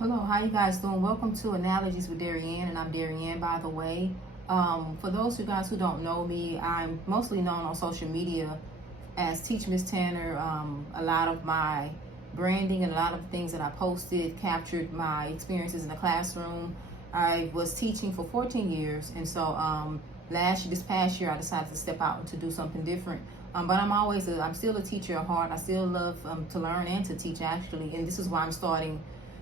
Hello, how you guys doing? Welcome to Analogies with Darianne, and I'm Darianne, by the way. For those of you guys who don't know me, I'm mostly known on social media as Teach Miss Tanner. A lot of my branding and a lot of things that I posted captured my experiences in the classroom. I was teaching for 14 years, and so this past year, I decided to step out and to do something different. But I'm still a teacher at heart. I still love to learn and to teach, actually, and this is why I'm starting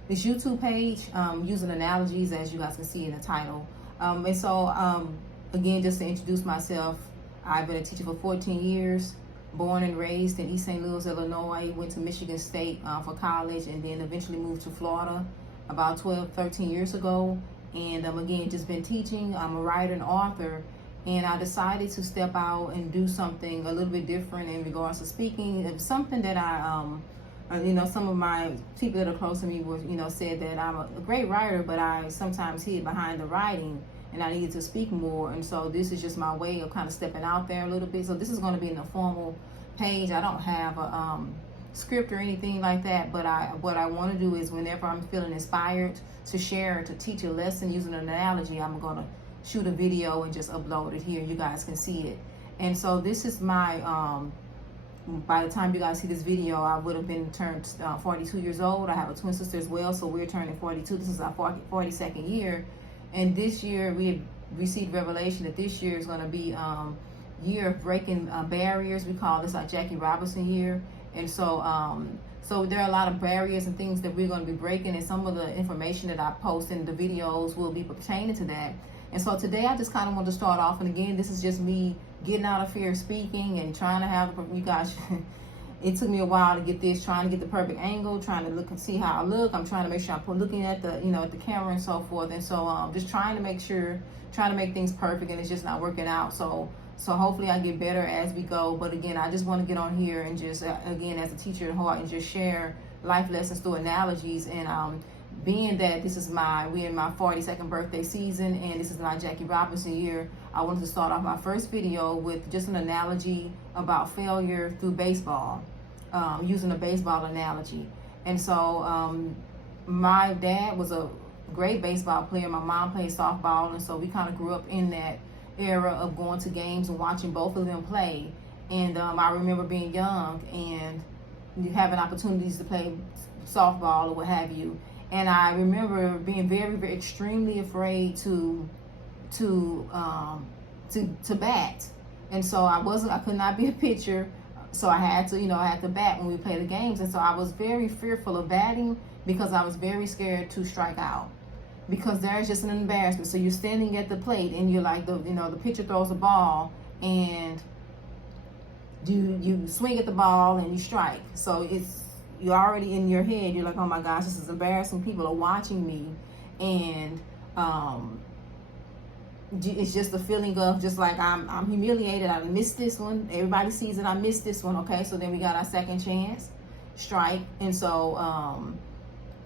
this YouTube page using analogies, as you guys can see in the title. Again, just to introduce myself, I've been a teacher for 14 years, born and raised in East St. Louis, Illinois, went to Michigan State for college, and then eventually moved to Florida about 12, 13 years ago. And again, just been teaching. I'm a writer and author, and I decided to step out and do something a little bit different in regards to speaking. It was something that some of my people that are close to me were, said that I'm a great writer, but I sometimes hid behind the writing and I needed to speak more. And so this is just my way of kind of stepping out there a little bit. So this is going to be in a formal page. I don't have a script or anything like that, but what I want to do is whenever I'm feeling inspired to share, to teach a lesson using an analogy, I'm going to shoot a video and just upload it here. You guys can see it. And so this is my by the time you guys see this video, I would have been turned 42 years old. I have a twin sister as well, so we're turning 42. This is our 42nd year. And this year, we have received revelation that this year is going to be year of breaking barriers. We call this our Jackie Robinson year. And so there are a lot of barriers and things that we're going to be breaking, and some of the information that I post in the videos will be pertaining to that. And so today I just kind of want to start off, and again, this is just me getting out of fear of speaking and trying to have you guys. It took me a while to get this, trying to get the perfect angle, trying to look and see how I look. I'm trying to make sure I'm looking at the at the camera and so forth. And so just trying to make things perfect, and it's just not working out. So hopefully I get better as we go. But again, I just want to get on here and just again, as a teacher at heart, and just share life lessons through analogies. And being that we're in my 42nd birthday season, and this is my Jackie Robinson year, I wanted to start off my first video with just an analogy about failure through baseball, using a baseball analogy. And so my dad was a great baseball player. My mom played softball, and so we kind of grew up in that era of going to games and watching both of them play. And I remember being young and having opportunities to play softball or what have you. And I remember being very, very extremely afraid to bat. And so I could not be a pitcher. So I had to bat when we played the games. And so I was very fearful of batting because I was very scared to strike out, because there's just an embarrassment. So you're standing at the plate and you're like, the pitcher throws a ball and you swing at the ball and you strike. So you're already in your head, you're like, oh my gosh, this is embarrassing. People are watching me. And it's just the feeling of just like, I'm humiliated. I missed this one. Everybody sees that I missed this one. Okay, so then we got our second chance, strike. And so,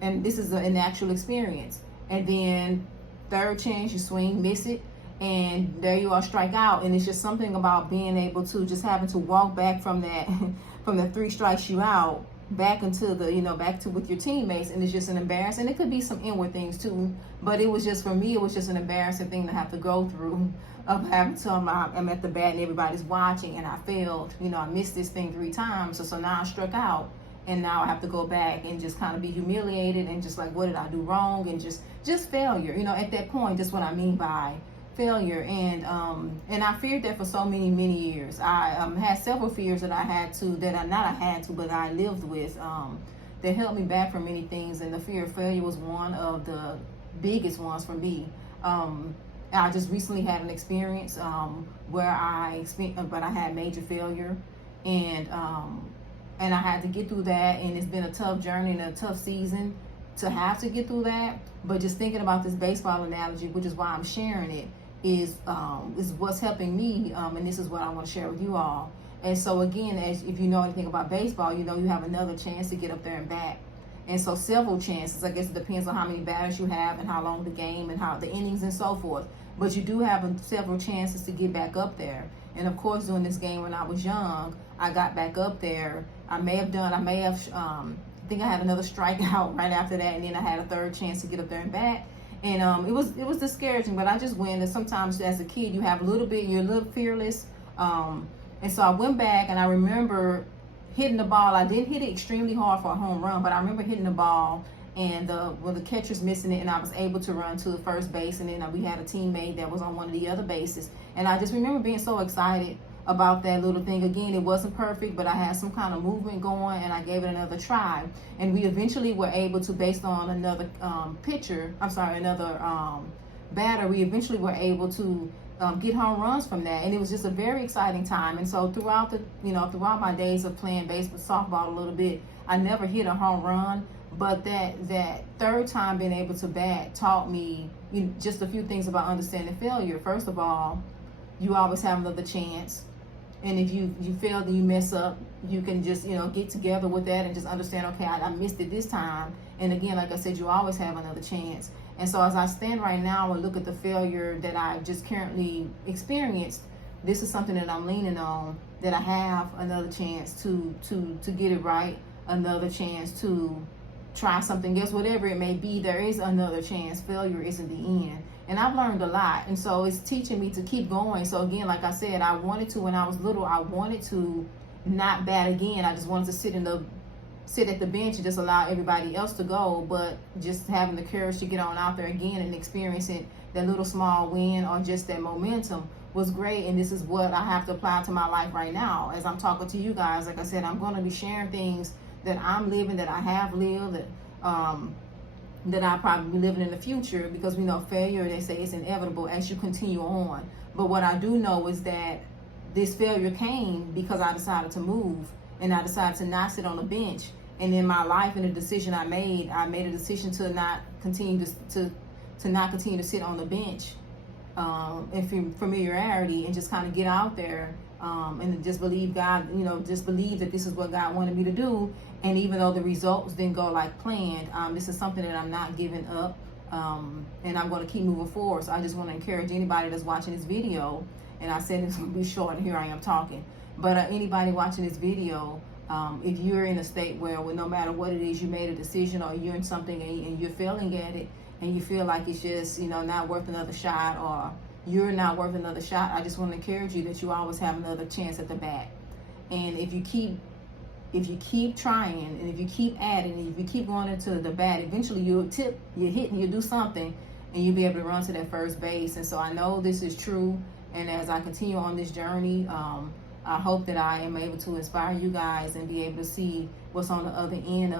and this is an actual experience. And then third chance, you swing, miss it, and there you are, strike out. And it's just something about being able to just having to walk back from that, from the three strikes you out, back into back to with your teammates, and it's just an embarrassing. It could be some inward things too, but it was just, for me, it was just an embarrassing thing to have to go through, of having to I'm at the bat and everybody's watching and I failed. I missed this thing 3 times, so now I struck out, and now I have to go back and just kind of be humiliated and just like, what did I do wrong? And just failure. At that point, just what I mean by failure. And I feared that for so many years. I had several fears that I lived with that held me back from many things, and the fear of failure was one of the biggest ones for me. I just recently had an experience where I had major failure, and I had to get through that, and it's been a tough journey and a tough season to have to get through that. But just thinking about this baseball analogy, which is why I'm sharing it, is what's helping me, and this is what I want to share with you all. And so again, if you know anything about baseball, you have another chance to get up there and bat. And so several chances. I guess it depends on how many batters you have and how long the game and how the innings and so forth. But you do have several chances to get back up there. And of course, during this game when I was young, I got back up there. I may have I think I had another strikeout right after that, and then I had a third chance to get up there and bat. And it was discouraging, but I just went. And sometimes as a kid, you have a little bit, you're a little fearless. And so I went back, and I remember hitting the ball. I didn't hit it extremely hard for a home run, but I remember hitting the ball, and the catcher's missing it, and I was able to run to the first base. And then we had a teammate that was on one of the other bases, and I just remember being so excited about that little thing. Again, it wasn't perfect, but I had some kind of movement going, and I gave it another try. And we eventually were able to, based on another batter, we eventually were able to get home runs from that. And it was just a very exciting time. And so throughout my days of playing baseball, softball a little bit, I never hit a home run. But that third time being able to bat taught me just a few things about understanding failure. First of all, you always have another chance. And if you fail, then you mess up, you can just, get together with that and just understand, okay, I missed it this time. And again, like I said, you always have another chance. And so as I stand right now and look at the failure that I just currently experienced, this is something that I'm leaning on, that I have another chance to get it right, another chance to try something else, whatever it may be. There is another chance. Failure isn't the end. And I've learned a lot, and so it's teaching me to keep going. So again, like I said, I wanted to, when I was little, I wanted to not bat again. I just wanted to sit at the bench and just allow everybody else to go. But just having the courage to get on out there again and experiencing that little small win or just that momentum was great. And this is what I have to apply to my life right now. As I'm talking to you guys, like I said, I'm going to be sharing things that I'm living, that I have lived, that I'll probably be living in the future, because we know failure, they say, is inevitable as you continue on. But what I do know is that this failure came because I decided to move, and I decided to not sit on the bench. And in my life, and the decision I made a decision to not continue to sit on the bench in familiarity, and just kind of get out there and just believe God, just believe that this is what God wanted me to do. And even though the results didn't go like planned, this is something that I'm not giving up, and I'm going to keep moving forward. So I just want to encourage anybody that's watching this video, and I said it's going to be short, and here I am talking, but anybody watching this video, if you're in a state where no matter what it is, you made a decision, or you're in something and you're failing at it, and you feel like it's just not worth another shot, or you're not worth another shot, I just want to encourage you that you always have another chance at the bat. And if you keep trying, and if you keep adding, and if you keep going into the bat, eventually you'll hit, and you'll do something, and you'll be able to run to that first base. And so I know this is true. And as I continue on this journey, I hope that I am able to inspire you guys and be able to see what's on the other end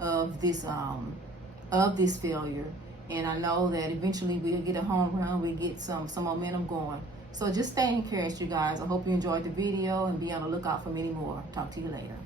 of this failure. And I know that eventually we'll get a home run, we'll get some momentum going. So just stay encouraged, you guys. I hope you enjoyed the video, and be on the lookout for many more. Talk to you later.